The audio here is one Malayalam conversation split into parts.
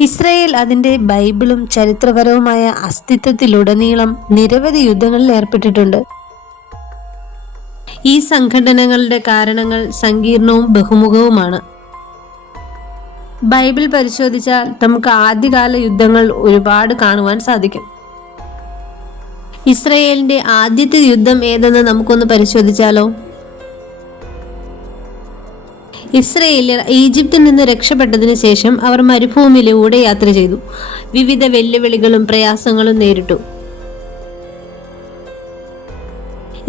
ഇസ്രായേൽ അതിൻ്റെ ബൈബിളും ചരിത്രപരവുമായ അസ്തിത്വത്തിലുടനീളം നിരവധി യുദ്ധങ്ങളിൽ ഏർപ്പെട്ടിട്ടുണ്ട്. ഈ സംഘടനകളുടെ കാരണങ്ങൾ സങ്കീർണവും ബഹുമുഖവുമാണ്. ബൈബിൾ പരിശോധിച്ചാൽ നമുക്ക് ആദ്യകാല യുദ്ധങ്ങൾ ഒരുപാട് കാണുവാൻ സാധിക്കും. ഇസ്രായേലിന്റെ ആദ്യത്തെ യുദ്ധം ഏതെന്ന് നമുക്കൊന്ന് പരിശോധിച്ചാലോ? ഇസ്രായേലിയർ ഈജിപ്തിൽ നിന്ന് രക്ഷപ്പെട്ടതിന് ശേഷം അവർ മരുഭൂമിയിലൂടെ യാത്ര ചെയ്തു. വിവിധ വെല്ലുവിളികളും പ്രയാസങ്ങളും നേരിട്ടു.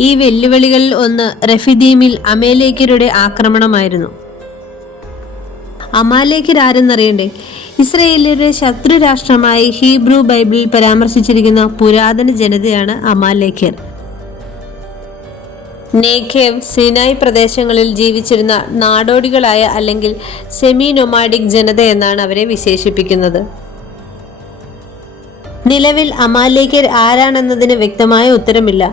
ഈ വെല്ലുവിളികളിൽ ഒന്ന് റഫീദീമിൽ അമാലേക്യരുടെ ആക്രമണമായിരുന്നു. അമാലേക്യർ ആരെന്നറിയണ്ടേ? ഇസ്രായേലിയരുടെ ശത്രു രാഷ്ട്രമായി ഹീബ്രു ബൈബിളിൽ പരാമർശിച്ചിരിക്കുന്ന പുരാതന ജനതയാണ് അമാലേക്യർ. നേഖേവ്, സിനായ് പ്രദേശങ്ങളിൽ ജീവിച്ചിരുന്ന നാടോടികളായ അല്ലെങ്കിൽ സെമി നൊമാഡിക് ജനത എന്നാണ് അവരെ വിശേഷിപ്പിക്കുന്നത്. നിലവിൽ അമാലേക്യർ ആരാണെന്നതിന് വ്യക്തമായ ഉത്തരമില്ല.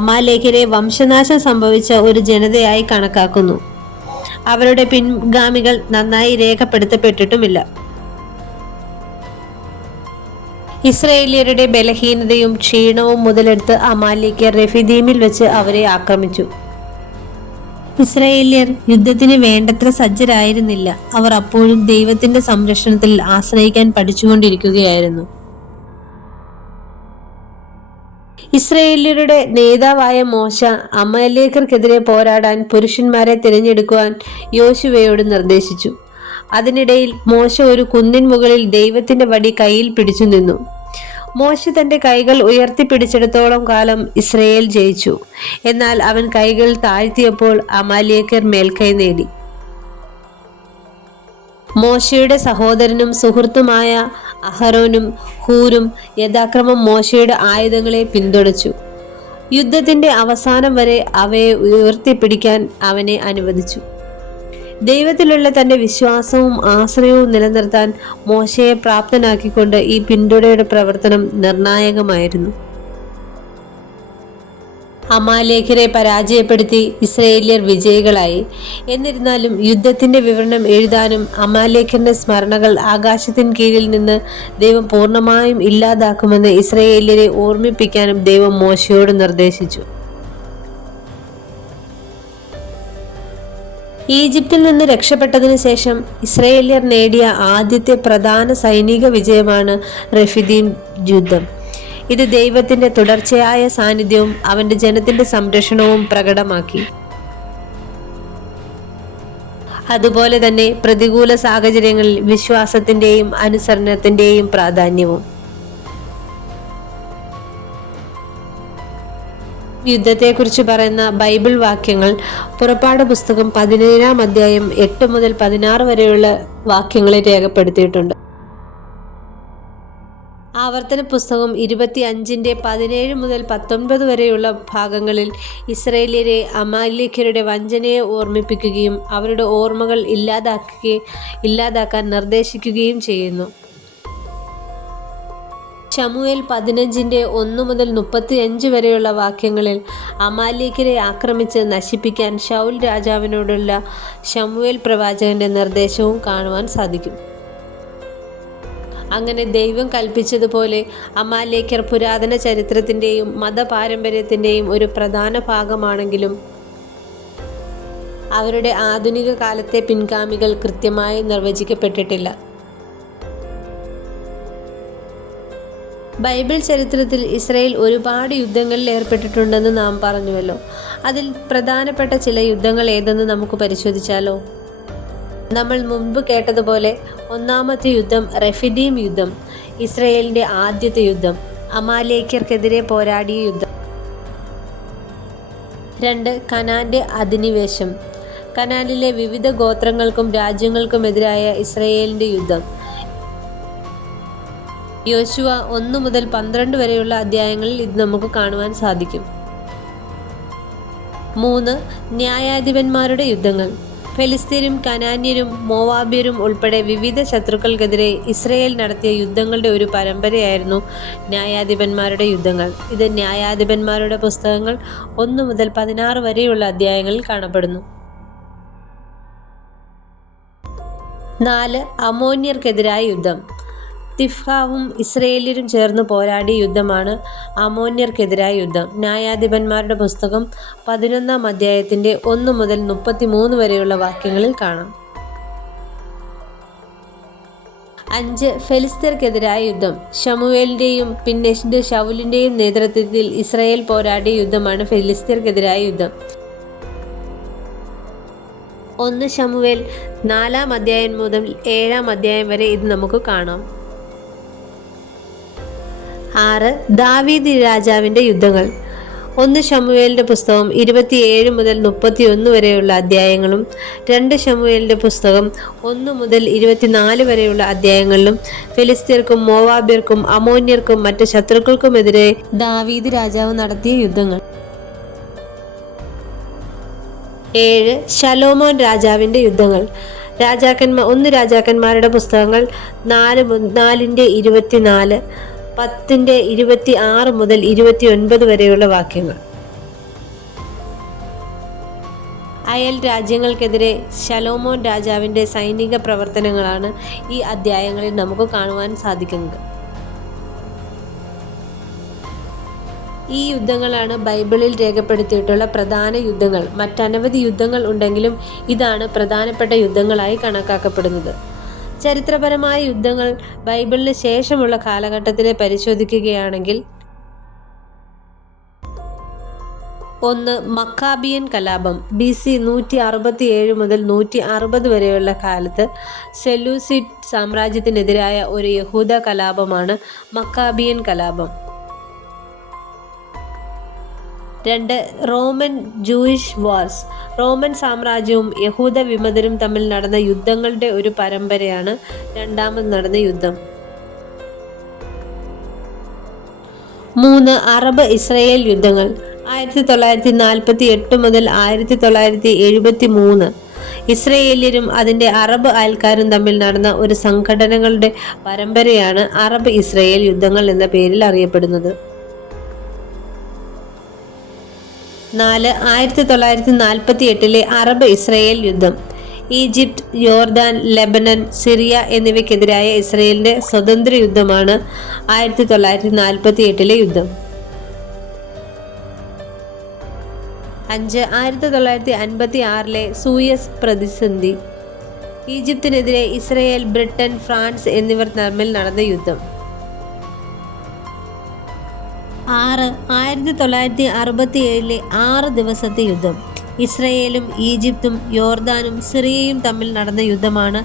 അമാലേക്യരെ വംശനാശം സംഭവിച്ച ഒരു ജനതയായി കണക്കാക്കുന്നു. അവരുടെ പിൻഗാമികൾ നന്നായി രേഖപ്പെടുത്തപ്പെട്ടിട്ടുമില്ല. ഇസ്രായേലിയരുടെ ബലഹീനതയും ക്ഷീണവും മുതലെടുത്ത് അമാലേക്യർ റഫീദീമിൽ വെച്ച് അവരെ ആക്രമിച്ചു. ഇസ്രായേലിയർ യുദ്ധത്തിന് വേണ്ടത്ര സജ്ജരായിരുന്നില്ല. അവർ അപ്പോഴും ദൈവത്തിന്റെ സംരക്ഷണത്തിൽ ആശ്രയിക്കാൻ പഠിച്ചുകൊണ്ടിരിക്കുകയായിരുന്നു. ഇസ്രായേലിയരുടെ നേതാവായ മോശ അമാലേക്യർക്കെതിരെ പോരാടാൻ പുരുഷന്മാരെ തിരഞ്ഞെടുക്കുവാൻ യോശുവയോട് നിർദ്ദേശിച്ചു. അതിനിടയിൽ മോശ ഒരു കുന്നിൻ മുകളിൽ ദൈവത്തിന്റെ വടി കയ്യിൽ പിടിച്ചു നിന്നു. മോശ തന്റെ കൈകൾ ഉയർത്തിപ്പിടിച്ചിടത്തോളം കാലം ഇസ്രായേൽ ജയിച്ചു. എന്നാൽ അവൻ കൈകൾ താഴ്ത്തിയപ്പോൾ അമാലേക്യർ മേൽക്കൈ നേടി. മോശയുടെ സഹോദരനും സുഹൃത്തുമായ അഹരോനും ഹൂരും യഥാക്രമം മോശയുടെ ആയുധങ്ങളെ പിന്തുണച്ചു. യുദ്ധത്തിന്റെ അവസാനം വരെ അവയെ ഉയർത്തിപ്പിടിക്കാൻ അവനെ അനുവദിച്ചു. ദൈവത്തിലുള്ള തന്റെ വിശ്വാസവും ആശ്രയവും നിലനിർത്താൻ മോശയെ പ്രാപ്തനാക്കിക്കൊണ്ട് ഈ പിന്തുണയുടെ പ്രവർത്തനം നിർണായകമായിരുന്നു. അമാലേക്യരെ പരാജയപ്പെടുത്തി ഇസ്രായേലിയർ വിജയികളായി. എന്നിരുന്നാലും യുദ്ധത്തിന്റെ വിവരണം എഴുതാനും അമാലേക്യരുടെ സ്മരണകൾ ആകാശത്തിന് കീഴിൽ നിന്ന് ദൈവം പൂർണ്ണമായും ഇല്ലാതാക്കുമെന്ന് ഇസ്രായേലിയരെ ഓർമ്മിപ്പിക്കാനും ദൈവം മോശയോട് നിർദ്ദേശിച്ചു. ഈജിപ്തിൽ നിന്ന് രക്ഷപ്പെട്ടതിനു ശേഷം ഇസ്രായേലിയർ നേടിയ ആദ്യത്തെ പ്രധാന സൈനിക വിജയമാണ് റഫീദീം യുദ്ധം. ഇത് ദൈവത്തിന്റെ തുടർച്ചയായ സാന്നിധ്യവും അവന്റെ ജനത്തിന്റെ സംരക്ഷണവും പ്രകടമാക്കി. അതുപോലെ തന്നെ പ്രതികൂല സാഹചര്യങ്ങളിൽ വിശ്വാസത്തിന്റെയും അനുസരണത്തിന്റെയും പ്രാധാന്യവും. യുദ്ധത്തെക്കുറിച്ച് പറയുന്ന ബൈബിൾ വാക്യങ്ങൾ പുറപ്പാട് പുസ്തകം 17-ാം അധ്യായം 8 മുതൽ 16 വരെയുള്ള വാക്യങ്ങളെ രേഖപ്പെടുത്തിയിട്ടുണ്ട്. ആവർത്തന പുസ്തകം 25-ന്റെ 17 മുതൽ 19 വരെയുള്ള ഭാഗങ്ങളിൽ ഇസ്രായേലിയരെ അമാലേക്യരുടെ വഞ്ചനയെ ഓർമ്മിപ്പിക്കുകയും അവരുടെ ഓർമ്മകൾ ഇല്ലാതാക്കാൻ നിർദ്ദേശിക്കുകയും ചെയ്യുന്നു. ശമൂവേൽ 15-ന്റെ 1 മുതൽ 35 വരെയുള്ള വാക്യങ്ങളിൽ അമാലേക്യരെ ആക്രമിച്ച് നശിപ്പിക്കാൻ ശൗൽ രാജാവിനോടുള്ള ശമൂവേൽ പ്രവാചകന്റെ നിർദ്ദേശവും കാണുവാൻ സാധിക്കും. അങ്ങനെ ദൈവം കൽപ്പിച്ചതുപോലെ അമാലേക്യർ പുരാതന ചരിത്രത്തിന്റെയും മതപാരമ്പര്യത്തിന്റെയും ഒരു പ്രധാന ഭാഗമാണെങ്കിലും അവരുടെ ആധുനിക കാലത്തെ പിൻഗാമികൾ കൃത്യമായി നിർവചിക്കപ്പെട്ടിട്ടില്ല. ബൈബിൾ ചരിത്രത്തിൽ ഇസ്രായേൽ ഒരുപാട് യുദ്ധങ്ങളിൽ ഏർപ്പെട്ടിട്ടുണ്ടെന്ന് നാം പറഞ്ഞുവല്ലോ. അതിൽ പ്രധാനപ്പെട്ട ചില യുദ്ധങ്ങൾ ഏതെന്ന് നമുക്ക് പരിശോധിച്ചാലോ? നമ്മൾ മുൻപ് കേട്ടതുപോലെ ഒന്നാമത്തെ യുദ്ധം റഫീദീം യുദ്ധം, ഇസ്രായേലിന്റെ ആദ്യത്തെ യുദ്ധം, അമാലേക്യർക്കെതിരെ പോരാടിയ യുദ്ധം. 2. കനാന്റെ അധിനിവേശം, കനാനിലെ വിവിധ ഗോത്രങ്ങൾക്കും രാജ്യങ്ങൾക്കുമെതിരായ ഇസ്രായേലിന്റെ യുദ്ധം. യോശുവ 1 മുതൽ 12 വരെയുള്ള അധ്യായങ്ങളിൽ ഇത് നമുക്ക് കാണുവാൻ സാധിക്കും. 3. ന്യായാധിപന്മാരുടെ യുദ്ധങ്ങൾ, ഫെലിസ്തീനും കനാന്യരും മോവാബ്യരും ഉൾപ്പെടെ വിവിധ ശത്രുക്കൾക്കെതിരെ ഇസ്രായേൽ നടത്തിയ യുദ്ധങ്ങളുടെ ഒരു പരമ്പരയായിരുന്നു ന്യായാധിപന്മാരുടെ യുദ്ധങ്ങൾ. ഇത് ന്യായാധിപന്മാരുടെ പുസ്തകങ്ങൾ 1 മുതൽ 16 വരെയുള്ള അധ്യായങ്ങളിൽ കാണപ്പെടുന്നു. 4. അമ്മോന്യർക്കെതിരായ യുദ്ധം, തിഫ്ഹാവും ഇസ്രയേല്യരും ചേർന്ന് പോരാടിയ യുദ്ധമാണ് അമോന്യർക്കെതിരായ യുദ്ധം. ന്യായാധിപന്മാരുടെ പുസ്തകം 11 അധ്യായത്തിൻ്റെ 1 മുതൽ 33 വരെയുള്ള വാക്യങ്ങളിൽ കാണാം. 5. ഫെലിസ്ത്യർക്കെതിരായ യുദ്ധം. ശമൂവേലിൻ്റെയും പിന്നീട് ശൗലിൻ്റെയും നേതൃത്വത്തിൽ ഇസ്രായേൽ പോരാടിയ യുദ്ധമാണ് ഫെലിസ്ത്യർക്കെതിരായ യുദ്ധം. 1 ശമൂവേൽ 4 അധ്യായം മുതൽ 7 അധ്യായം വരെ ഇത് നമുക്ക് കാണാം. 6. ദാവീദ് രാജാവിൻ്റെ യുദ്ധങ്ങൾ. 1 ശമൂവേലിൻ്റെ പുസ്തകം 27 മുതൽ 31 വരെയുള്ള അധ്യായങ്ങളും 2 ശമൂവേലിൻ്റെ പുസ്തകം 1 മുതൽ 24 വരെയുള്ള അധ്യായങ്ങളിലും ഫെലിസ്ത്യർക്കും മോവാബ്യർക്കും അമോന്യർക്കും മറ്റ് ശത്രുക്കൾക്കുമെതിരെ ദാവീദ് രാജാവ് നടത്തിയ യുദ്ധങ്ങൾ. 7. ശലോമോൻ രാജാവിൻ്റെ യുദ്ധങ്ങൾ. 1 രാജാക്കന്മാരുടെ പുസ്തകങ്ങൾ 4:24, 10:26 മുതൽ 29 വരെയുള്ള വാക്യങ്ങൾ. അയൽ രാജ്യങ്ങൾക്കെതിരെ ശലോമോൻ രാജാവിൻ്റെ സൈനിക പ്രവർത്തനങ്ങളാണ് ഈ അധ്യായങ്ങളിൽ നമുക്ക് കാണുവാൻ സാധിക്കുന്നത്. ഈ യുദ്ധങ്ങളാണ് ബൈബിളിൽ രേഖപ്പെടുത്തിയിട്ടുള്ള പ്രധാന യുദ്ധങ്ങൾ. മറ്റനവധി യുദ്ധങ്ങൾ ഉണ്ടെങ്കിലും ഇതാണ് പ്രധാനപ്പെട്ട യുദ്ധങ്ങളായി കണക്കാക്കപ്പെടുന്നത്. ചരിത്രപരമായ യുദ്ധങ്ങൾ ബൈബിളിന് ശേഷമുള്ള കാലഘട്ടത്തിലെ പരിശോധിക്കുകയാണെങ്കിൽ 1. മക്കാബിയൻ കലാപം. BC 167 മുതൽ 160 വരെയുള്ള കാലത്ത് സെലൂസിഡ് സാമ്രാജ്യത്തിനെതിരായ ഒരു യഹൂദ കലാപമാണ് മക്കാബിയൻ കലാപം. 2. Roman Jewish wars. റോമൻ സാമ്രാജ്യവും യഹൂദ വിമതരും തമ്മിൽ നടന്ന യുദ്ധങ്ങളുടെ ഒരു പരമ്പരയാണ് രണ്ടാമത് നടന്ന യുദ്ധം. 3. അറബ് ഇസ്രായേൽ യുദ്ധങ്ങൾ. 1948 മുതൽ 1973 ഇസ്രായേല്യരും അതിൻ്റെ അറബ് അയൽക്കാരും തമ്മിൽ നടന്ന ഒരു സംഘടനകളുടെ പരമ്പരയാണ് അറബ് ഇസ്രായേൽ യുദ്ധങ്ങൾ എന്ന പേരിൽ അറിയപ്പെടുന്നത്. 4. 1948 അറബ് ഇസ്രായേൽ യുദ്ധം. ഈജിപ്ത്, യോർദാൻ, ലെബനൻ, സിറിയ എന്നിവയ്ക്കെതിരായ ഇസ്രായേലിൻ്റെ സ്വതന്ത്ര യുദ്ധമാണ് 1948 യുദ്ധം. 5. 1956 സൂയസ് പ്രതിസന്ധി. ഈജിപ്തിനെതിരെ ഇസ്രായേൽ, ബ്രിട്ടൻ, ഫ്രാൻസ് എന്നിവർ തമ്മിൽ നടന്ന യുദ്ധം. 6. 1967 6 ദിവസത്തെ യുദ്ധം. ഇസ്രായേലും ഈജിപ്തും യോർദാനും സിറിയയും തമ്മിൽ നടന്ന യുദ്ധമാണ്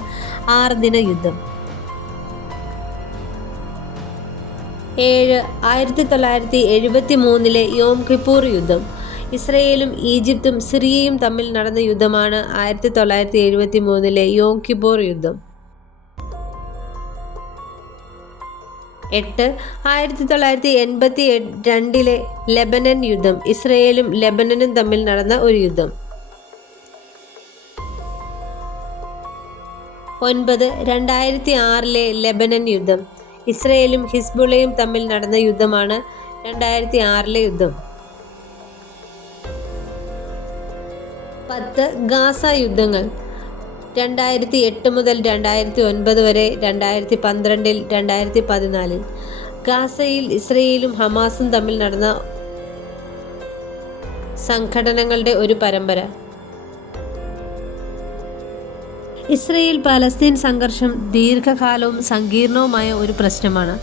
6 ദിന യുദ്ധം. 7. 1973 യോം കിപ്പൂർ യുദ്ധം. ഇസ്രായേലും ഈജിപ്തും സിറിയയും തമ്മിൽ നടന്ന യുദ്ധമാണ് 1973 യോം കിപ്പൂർ യുദ്ധം. 8. 1982 ലെബനൻ യുദ്ധം. ഇസ്രായേലും ലെബനനും തമ്മിൽ നടന്ന ഒരു യുദ്ധം. 9. 2006 ലെബനൻ യുദ്ധം. ഇസ്രായേലും ഹിസ്ബുള്ളയും തമ്മിൽ നടന്ന യുദ്ധമാണ് 2006 യുദ്ധം. 10. ഗാസ യുദ്ധങ്ങൾ. 2008 മുതൽ 2009 വരെ, 2012 2014 ഗാസയിൽ ഇസ്രായേലും ഹമാസും തമ്മിൽ നടന്ന സംഘടനകളുടെ ഒരു പരമ്പര. ഇസ്രായേൽ പലസ്തീൻ സംഘർഷം ദീർഘകാലവും സങ്കീർണവുമായ ഒരു പ്രശ്നമാണ്.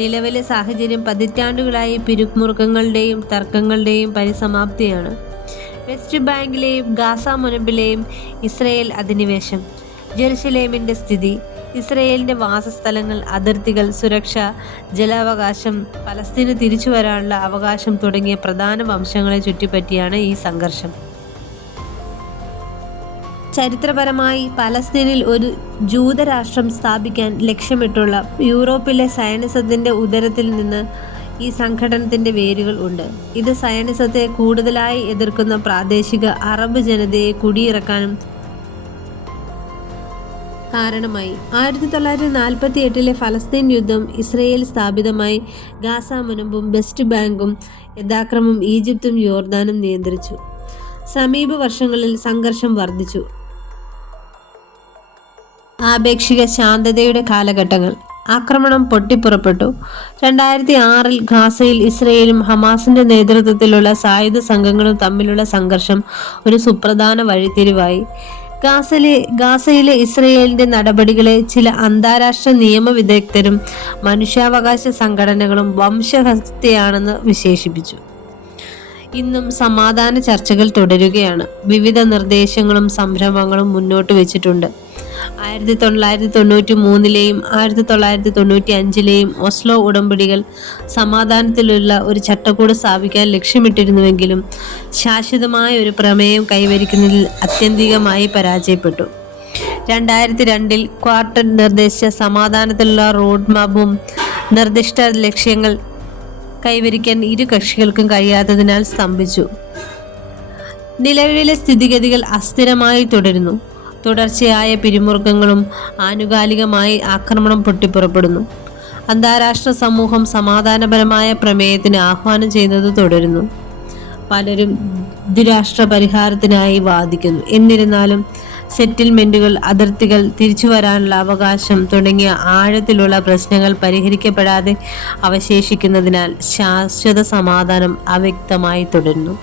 നിലവിലെ സാഹചര്യം പതിറ്റാണ്ടുകളായി പിരിമുറുക്കങ്ങളുടെയും തർക്കങ്ങളുടെയും പരിസമാപ്തിയാണ്. വെസ്റ്റ് ബാങ്കിലെയും ഗാസ മുനമ്പിലെയും ഇസ്രായേൽ അധിനിവേശം, ജെറുസലേമിൻ്റെ സ്ഥിതി, ഇസ്രായേലിൻ്റെ വാസസ്ഥലങ്ങൾ, അതിർത്തികൾ, സുരക്ഷ, ജലാവകാശം, പലസ്തീന് തിരിച്ചു വരാനുള്ള അവകാശം തുടങ്ങിയ പ്രധാന വംശങ്ങളെ ചുറ്റിപ്പറ്റിയാണ് ഈ സംഘർഷം. ചരിത്രപരമായി പലസ്തീനിൽ ഒരു ജൂതരാഷ്ട്രം സ്ഥാപിക്കാൻ ലക്ഷ്യമിട്ടുള്ള യൂറോപ്പിലെ സയനിസത്തിൻ്റെ ഉദരത്തിൽ നിന്ന് ഈ സംഘടനത്തിൻ്റെ വേരുകൾ ഉണ്ട്. ഇത് സയനിസത്തെ കൂടുതലായി എതിർക്കുന്ന പ്രാദേശിക അറബ് ജനതയെ കുടിയിറക്കാനും കാരണമായി. 1948 ഫലസ്തീൻ യുദ്ധം ഇസ്രായേൽ സ്ഥാപിതമായി ഗാസ മുനമ്പും വെസ്റ്റ് ബാങ്കും യഥാക്രമം ഈജിപ്തും യോർദാനും നിയന്ത്രിച്ചു. സമീപ വർഷങ്ങളിൽ സംഘർഷം വർദ്ധിച്ചു. ആപേക്ഷിക ശാന്തതയുടെ കാലഘട്ടങ്ങൾ. ആക്രമണം പൊട്ടിപ്പുറപ്പെട്ടു. 2006 ഗാസയിൽ ഇസ്രയേലും ഹമാസിന്റെ നേതൃത്വത്തിലുള്ള സായുധ സംഘങ്ങളും തമ്മിലുള്ള സംഘർഷം ഒരു സുപ്രധാന വഴിത്തിരിവായി. ഗാസയിലെ ഇസ്രയേലിന്റെ നടപടികളെ ചില അന്താരാഷ്ട്ര നിയമവിദഗ്ധരും മനുഷ്യാവകാശ സംഘടനകളും വംശഹത്യയാണെന്ന് വിശേഷിപ്പിച്ചു. ഇന്നും സമാധാന ചർച്ചകൾ തുടരുകയാണ്. വിവിധ നിർദ്ദേശങ്ങളും സംരംഭങ്ങളും മുന്നോട്ട് വെച്ചിട്ടുണ്ട്. 1993-ലെയും 1995-ലെയും ഓസ്ലോ ഉടമ്പടികൾ സമാധാനത്തിലുള്ള ഒരു ചട്ടക്കൂട് സ്ഥാപിക്കാൻ ലക്ഷ്യമിട്ടിരുന്നുവെങ്കിലും ശാശ്വതമായ ഒരു പ്രമേയം കൈവരിക്കുന്നതിൽ ആത്യന്തികമായി പരാജയപ്പെട്ടു. 2002 ക്വാർട്ടറ്റ് നിർദ്ദേശിച്ച സമാധാനത്തിലുള്ള റോഡ് മാപ്പും നിർദ്ദിഷ്ട ലക്ഷ്യങ്ങൾ കൈവരിക്കാൻ ഇരു കക്ഷികൾക്കും കഴിയാത്തതിനാൽ സ്തംഭിച്ചു. നിലവിലെ സ്ഥിതിഗതികൾ അസ്ഥിരമായി തുടരുന്നു. തുടർച്ചയായ പിരിമുറുക്കങ്ങളും ആനുകാലികമായി ആക്രമണം പൊട്ടിപ്പുറപ്പെടുന്നു. അന്താരാഷ്ട്ര സമൂഹം സമാധാനപരമായ പ്രമേയത്തിന് ആഹ്വാനം ചെയ്യുന്നത് തുടരുന്നു. പലരും ദ്വിരാഷ്ട്ര പരിഹാരത്തിനായി വാദിക്കുന്നു. എന്നിരുന്നാലും സെറ്റിൽമെന്റുകൾ, അതിർത്തികൾ, തിരിച്ചുവരാനുള്ള അവകാശം തുടങ്ങിയ ആഴത്തിലുള്ള പ്രശ്നങ്ങൾ പരിഹരിക്കപ്പെടാതെ അവശേഷിക്കുന്നതിനാൽ ശാശ്വത സമാധാനം അവ്യക്തമായി തുടരുന്നു.